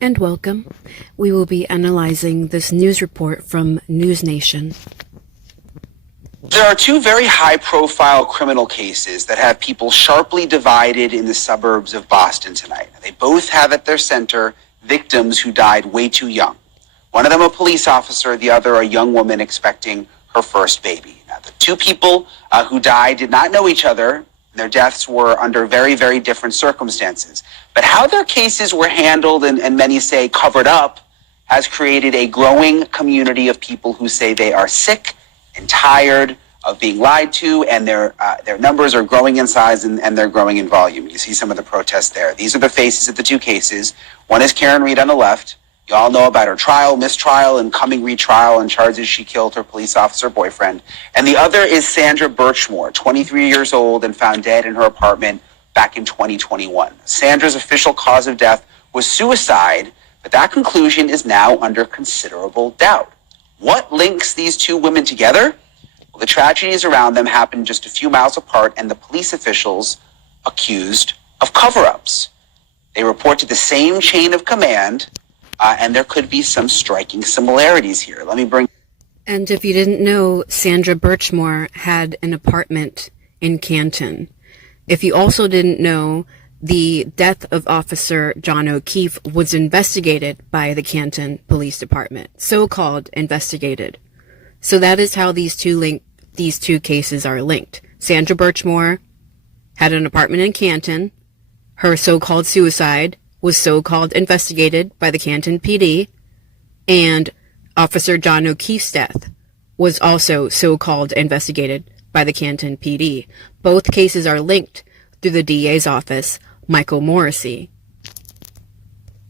And welcome. We will be analyzing this news report from News Nation. There are two very high-profile criminal cases that have people sharply divided in the suburbs of Boston tonight. They both have at their center victims who died way too young. One of them a police officer, the other a young woman expecting her first baby. Now, the two people who died did not know each other. Their deaths were under very, very different circumstances. But how their cases were handled, and many say covered up, has created a growing community of people who say they are sick and tired of being lied to, and their numbers are growing in size and they're growing in volume. You see some of the protests there. These are the faces of the two cases. One is Karen Reed on the left. You all know about her trial, mistrial, and coming retrial and charges she killed her police officer boyfriend. And the other is Sandra Birchmore, 23 years old and found dead in her apartment back in 2021. Sandra's official cause of death was suicide, but that conclusion is now under considerable doubt. What links these two women together? Well, the tragedies around them happened just a few miles apart, and the police officials accused of cover-ups. They report to the same chain of command, and there could be some striking similarities here. And if you didn't know, Sandra Birchmore had an apartment in Canton. If you also didn't know, the death of Officer John O'Keefe was investigated by the Canton Police Department, so-called investigated. So that is how these two cases are linked. Sandra Birchmore had an apartment in Canton. Her so-called suicide was so-called investigated by the Canton PD, and Officer John O'Keefe's death was also so-called investigated by the Canton PD. Both cases are linked through the DA's office, Michael Morrissey.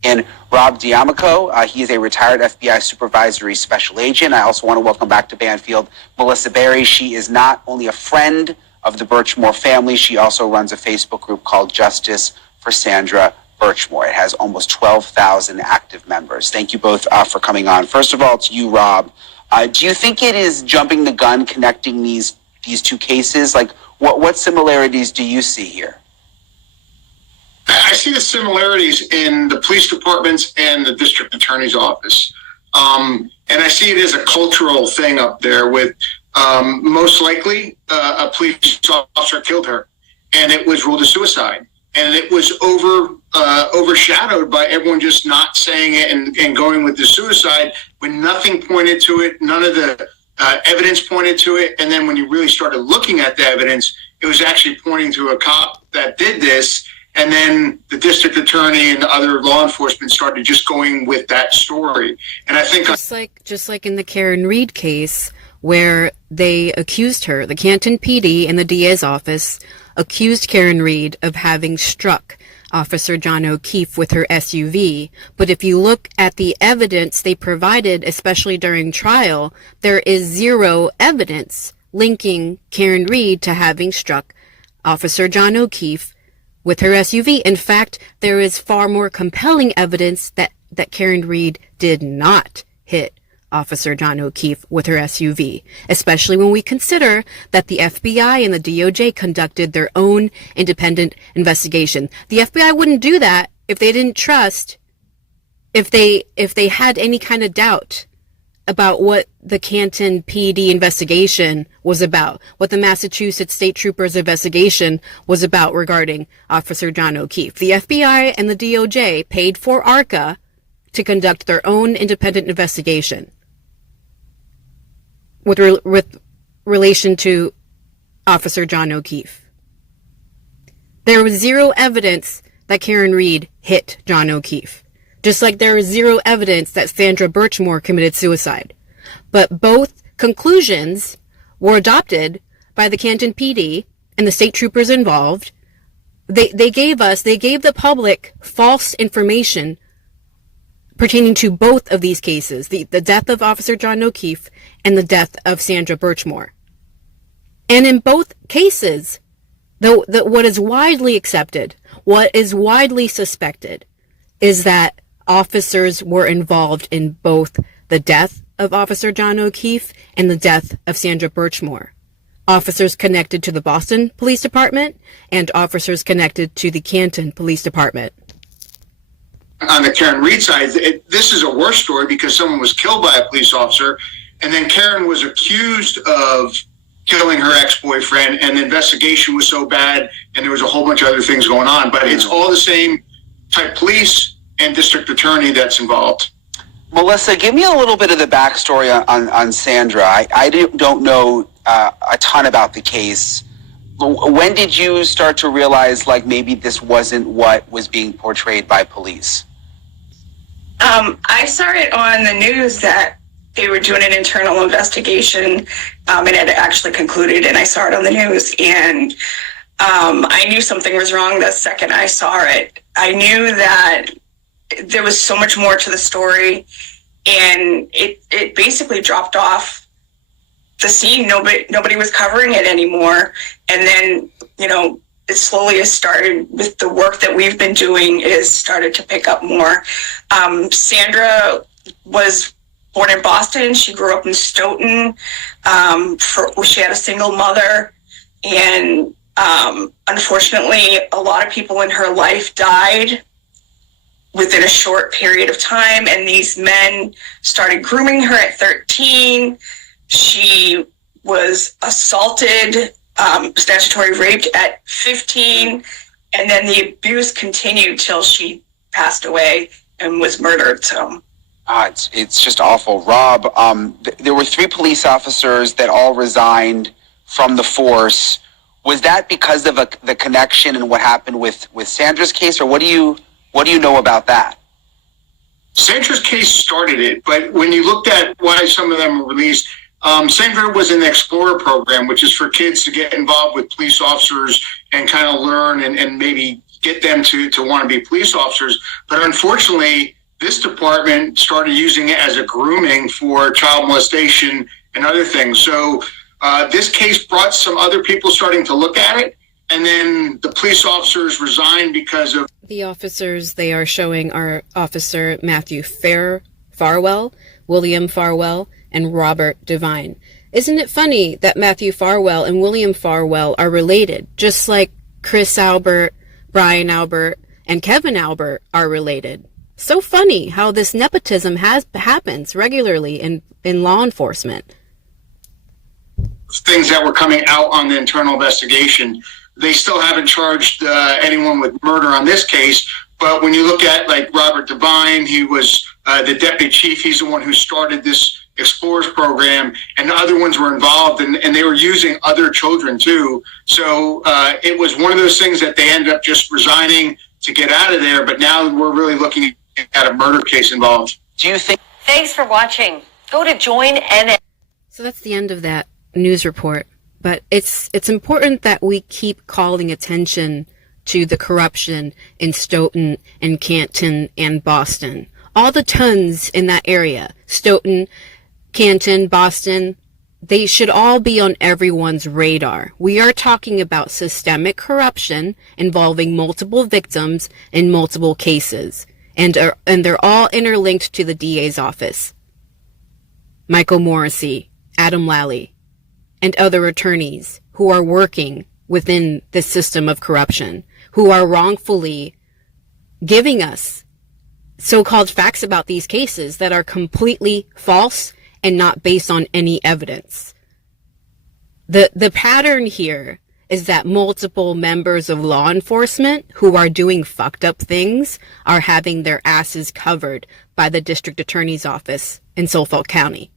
And Rob D'Amico, he is a retired FBI supervisory special agent. I also want to welcome back to Banfield Melissa Berry. She is not only a friend of the Birchmore family, she also runs a Facebook group called Justice for Sandra Birchmore. It has almost 12,000 active members. Thank you both for coming on. First of all, to you, Rob, do you think it is jumping the gun connecting these two cases? Like, what similarities do you see here? I see the similarities in the police departments and the district attorney's office. And I see it as a cultural thing up there with most likely a police officer killed her and it was ruled a suicide. And it was overshadowed by everyone just not saying it and going with the suicide when nothing pointed to it. None of the evidence pointed to it. And then when you really started looking at the evidence, it was actually pointing to a cop that did this. And then the district attorney and other law enforcement started just going with that story. And I think just like in the Karen Reed case where they accused her, the Canton PD and the DA's office accused Karen Reed of having struck Officer John O'Keefe with her SUV. But if you look at the evidence they provided, especially during trial, there is zero evidence linking Karen Reed to having struck Officer John O'Keefe with her SUV. In fact, there is far more compelling evidence that Karen Reed did not hit Officer John O'Keefe with her SUV, especially when we consider that the FBI and the DOJ conducted their own independent investigation. The FBI wouldn't do that if they didn't trust, if they had any kind of doubt about what the Canton PD investigation was about, what the Massachusetts State Troopers investigation was about regarding Officer John O'Keefe. The FBI and the DOJ paid for ARCA to conduct their own independent investigation with relation to Officer John O'Keefe. There was zero evidence that Karen Reed hit John O'Keefe, just like there is zero evidence that Sandra Birchmore committed suicide. But both conclusions were adopted by the Canton PD and the state troopers involved. They gave the public false information pertaining to both of these cases, the death of Officer John O'Keefe and the death of Sandra Birchmore. And in both cases, what is widely accepted, what is widely suspected, is that officers were involved in both the death of Officer John O'Keefe and the death of Sandra Birchmore. Officers connected to the Boston Police Department and officers connected to the Canton Police Department. on the Karen Reed side, this is a worse story because someone was killed by a police officer, and then Karen was accused of killing her ex-boyfriend, and the investigation was so bad, and there was a whole bunch of other things going on. But it's all the same type police and district attorney that's involved. Melissa, give me a little bit of the backstory on Sandra. I don't know a ton about the case. When did you start to realize, like, maybe this wasn't what was being portrayed by police? I saw it on the news that they were doing an internal investigation, and it actually concluded, and I saw it on the news, and I knew something was wrong the second I saw it. I knew that there was so much more to the story, and it basically dropped off the scene. Nobody was covering it anymore. And then, it slowly has started with the work that we've been doing is started to pick up more. Sandra was born in Boston. She grew up in Stoughton. She had a single mother, and unfortunately, a lot of people in her life died within a short period of time, and these men started grooming her at 13. She was assaulted, statutory raped at 15, and then the abuse continued till she passed away and was murdered. So it's just awful. Rob, there were 3 police officers that all resigned from the force. Was that because of the connection and what happened with Sandra's case, or what do you know about that? Sandra's case started it, but when you looked at why some of them were released, Sandra was in the Explorer program, which is for kids to get involved with police officers and kind of learn and maybe get them to want to be police officers. But unfortunately, this department started using it as a grooming for child molestation and other things. So this case brought some other people starting to look at it. And then the police officers resigned because of... The officers they are showing are Officer Matthew Farwell, William Farwell, and Robert Devine. Isn't it funny that Matthew Farwell and William Farwell are related, just like Chris Albert, Brian Albert, and Kevin Albert are related? So funny how this nepotism happens regularly in law enforcement. Things that were coming out on the internal investigation. They still haven't charged anyone with murder on this case, but when you look at like Robert Devine, he was the deputy chief. He's the one who started this Explorers program, and the other ones were involved, and they were using other children too. So it was one of those things that they ended up just resigning to get out of there, but now we're really looking at a murder case involved. Do you think... Thanks for watching. Go to join NN. So that's the end of that news report. But it's important that we keep calling attention to the corruption in Stoughton and Canton and Boston. All the tons in that area, Stoughton, Canton, Boston, they should all be on everyone's radar. We are talking about systemic corruption involving multiple victims in multiple cases. And they're all interlinked to the DA's office. Michael Morrissey, Adam Lally, and other attorneys who are working within this system of corruption, who are wrongfully giving us so-called facts about these cases that are completely false and not based on any evidence. The pattern here is that multiple members of law enforcement who are doing fucked up things are having their asses covered by the district attorney's office in Norfolk County.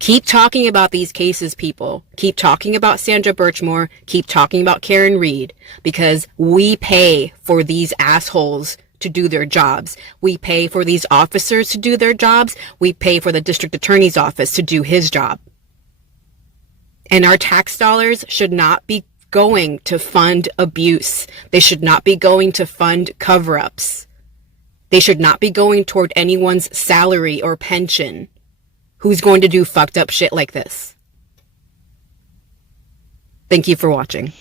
Keep talking about these cases, people. Keep talking about Sandra Birchmore. Keep talking about Karen Reed, because we pay for these assholes to do their jobs. We pay for these officers to do their jobs. We pay for the district attorney's office to do his job. And our tax dollars should not be going to fund abuse. They should not be going to fund cover-ups. They should not be going toward anyone's salary or pension who's going to do fucked up shit like this. Thank you for watching.